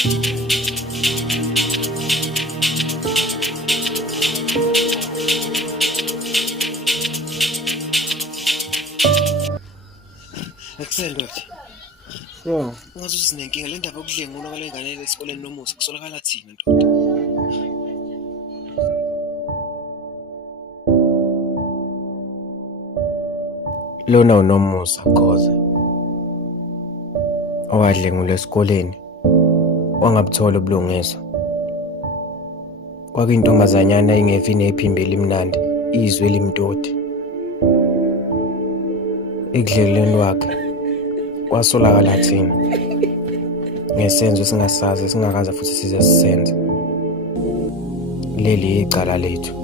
Akusendo nje. Yebo. Ungathi sinenkinga le ndaba yokudlengulwa kwalengane esikoleni nomusa kusolakala thina ndoda. Lona uNomusa Khoza. Owadlengulwa esikoleni. Wangabuthola ubulungiswa. Kwakuyintombazanyana ingeve inephimbeli imnandi, izwe limtoti. Ekudleleni wakhe kwasolakala thina. Ngesenzo singasazi singakaza futhi size sisenze. Leli icala lethu.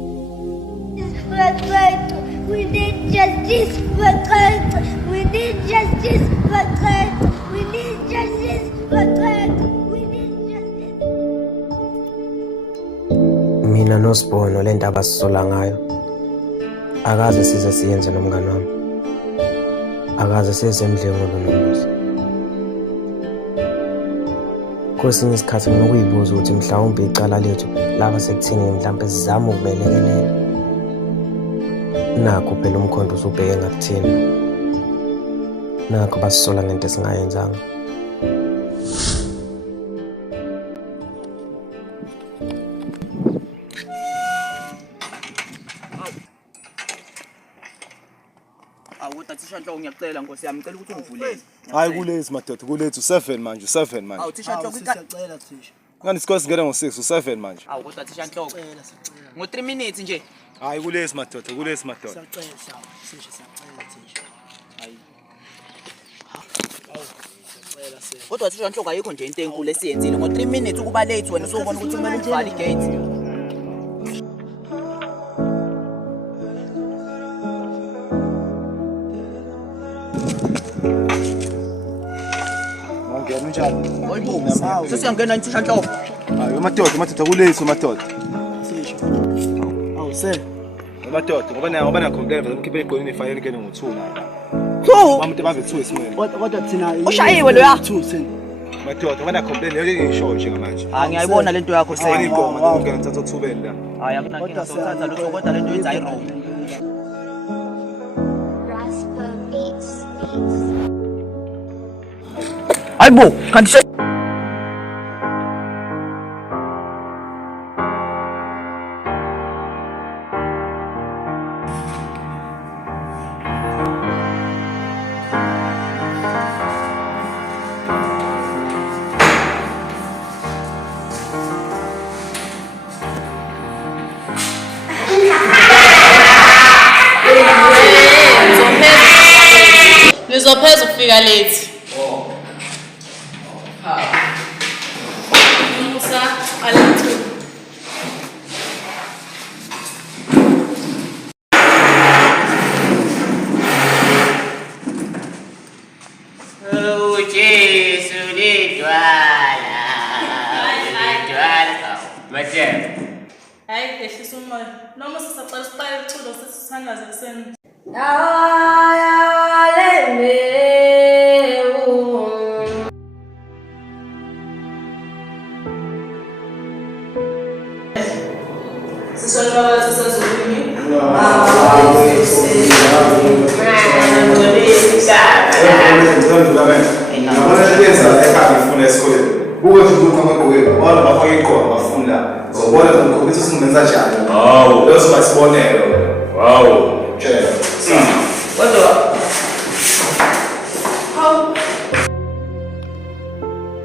We need justice for Kate. We need justice for Kate. We need justice for Kate. We need justice. Mina noSibono le ndaba sisola ngayo. Akaze size siyenze nomngane wami. Akaze sesemdlengulo nomusa. Kwesinye isikhathi nginokuyibuza ukuthi mhlawumbe icala lethu laba sekuthini mhlawumbe sizama ukubelekelela. Nakho phela umkhondo usubheke ngakuthina. Nakho basisola ngento esingayenzanga. Awuthathisha Nhloko ngiyacela Nkosi yami ngicela ukuthi ungivulele. Hayi kulezi madoda kulethu 7 manje u7 manje. Awuthisha Nhloko Siyacela thisha. Ngani isikole singena ngo6 u7 manje. awuthathisha Nhloko. Ngo 3 minutes nje. Hayi kulezi madoda kulezi madoda. Siyacela shawo. Sisho siyacela thisha. Hayi. Siyacela se. Kodwa thisha Nhloko ayikho nje into enkulu esiyenzile ngo 3 minutes ukuba late wena usubona ukuthi kumele uvale igate. Ngiyena njalo. Hayibo. Sesiyangena thisha Nhloko. Hayi madoda kulezi madoda. Thisha. Awu se. Madoda ngoba na complain vele mkhiphe iqolini efayini ngene ngo2 manje. Two. Bamuntu baze 2 esimweni. Kodwa thina Ushayiwe lo ya. 2 sen. Madoda ngoba na complain yeke ngisho nje ngamanje. Ngiyayibona lento yakho Hayi sey. inkomo ngeke ngithatha uthubeni la. Hayi akunankinga sokuthatha lokho kodwa lento yenza ayirong. Rascal Beats. Hayibo, kanti Nizopheza ukufika late. Musa alethu. Oh Jesu lidwala. Madam. Hayi ehlisa umoya. Noma sisacela siqale iculo sesithandaze kuseni. Sisonwala sisazulwini.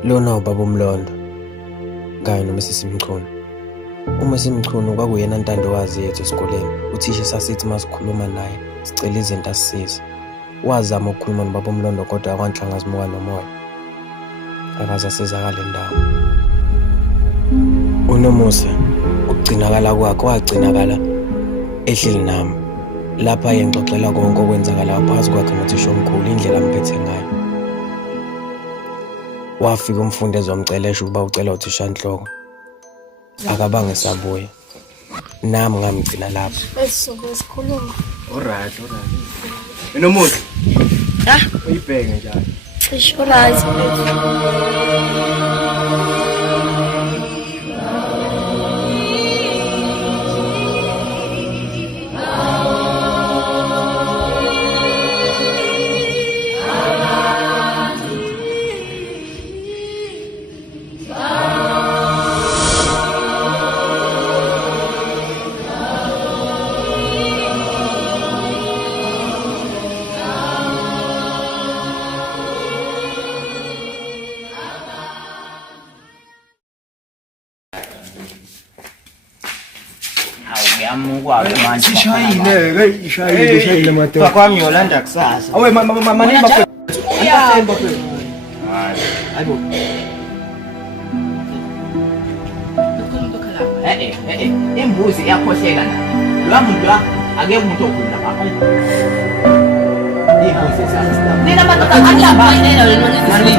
Lona ubaba uMlondo kanye noMrs Mchunu. uMrs Mchunu kwakuyena ntandowazi yethu esikoleni. Uthisha sasithi masikhuluma naye sicela izinto asisize. Wazama ukukhuluma nobaba uMlondo kodwa akwanhlanga zimuka nomoya. Akaze asizakale ndawo. uNomusa ukugcinakala kwakhe wagcinakala ehleli nami. Lapha yengixoxela konke okwenzakala phakathi kwakhe nothisha omkhulu indlela amphethe ngayo. Wafika umfundi ezomcelesha ukuba ucela uthisha Nhloko. Akabange sabuya. Nami ngamgcina lapha. Esizobe sikhuluma. Alright. Nomusa. Uyibheke njalo. Cishe right. amukwazi manje. Sishayile ke ishayile madoda. Bakwami yolanda kusasa. Awe mani bafethu. Yeah. Hayibo. Imbuzi iyakhohleka la. Lo muntu la ake umuntu okhuluma lapha. Imbuzi sasa. Nina madoda akulapha yena wena ngizizwe.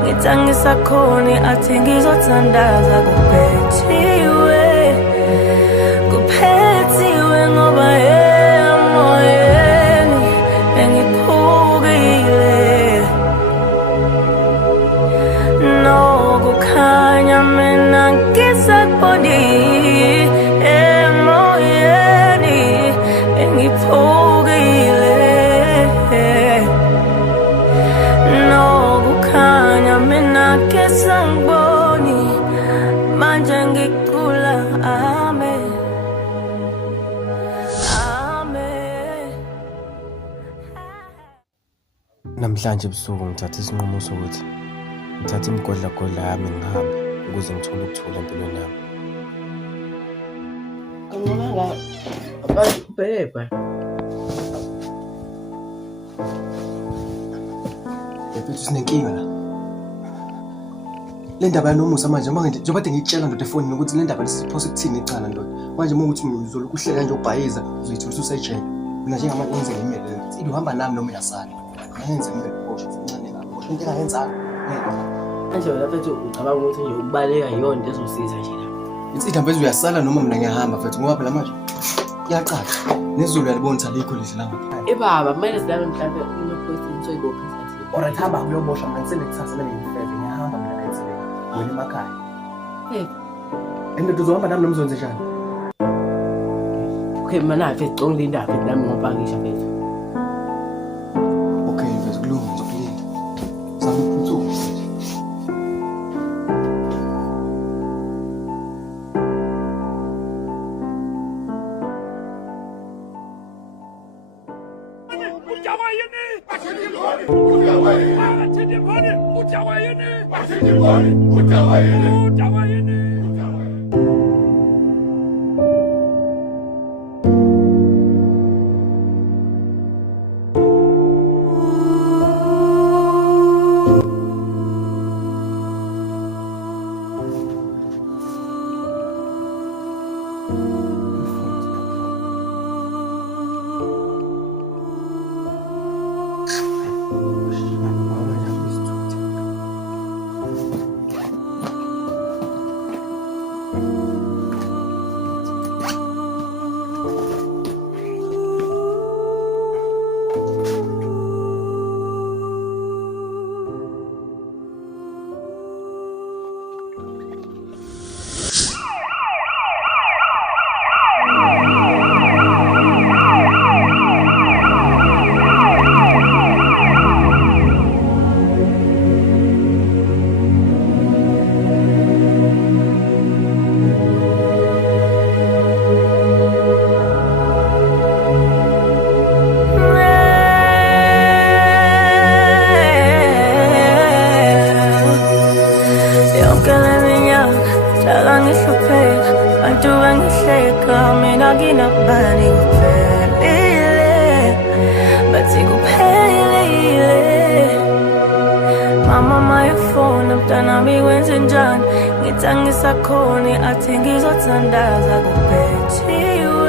Ngitangisakhoni athi ngizothandaza kuphethiwe ngoba emoyeni engiphukile nokukhanya mina ngisakuboni emoyeni engiphukile nokukhanya mina ngisangiboni manje ngicula amen amen. Namhlanje ebusuku ngithatha isinqumo sokuthi ngithathe imigodlagodla yami ngihambe ukuze ngithole ukuthula empilweni yami. Kanqonanga abantu beba. Mfethu sinenkinga la. Le ndaba yanomusa manje njengoba ngikutshela ndoda efonini ukuthi le ndaba lesiphose kuthini icala ndoda. Manje uma ukuthi uzoloku uhleka nje ubhayiza uzoyithola usejele. Mina njengama enze ngemeli ukuthi uhamba nami noma uyasala. Ngenze ngemeli bosho uncane ngakho. Into engayenzanga. Manje wena mfethu ucabanga ukuthi nje ukubaleka yiyona into ezosiza nje la. Insida mfethu uyasala noma mina ngiyahamba mfethu ngoba phela manje iyaqaqa. Nezulu yalibona ukuthi alikho lihle la ngaphandle. Baba kumele sidlale mhlawumbe ino-question soyibopha esathini. Alright hamba kuyoboshwa mina sengikusasa ngiyifeze ngiyahamba mina ngayithele. Wena emakhaya. Endo uzohamba nami nomzonze njani? Okay mana mfethu congile indaba nami ngopakisha mfethu. Okay mfethu kulunga ngizokulinda. Zama ukuphuthuka. nobani kuphelile, bathi kuphelile. Mama mayifona mntanami kwenzenjani, ngithi angisakhoni athi ngizothandaza kuphethiwe.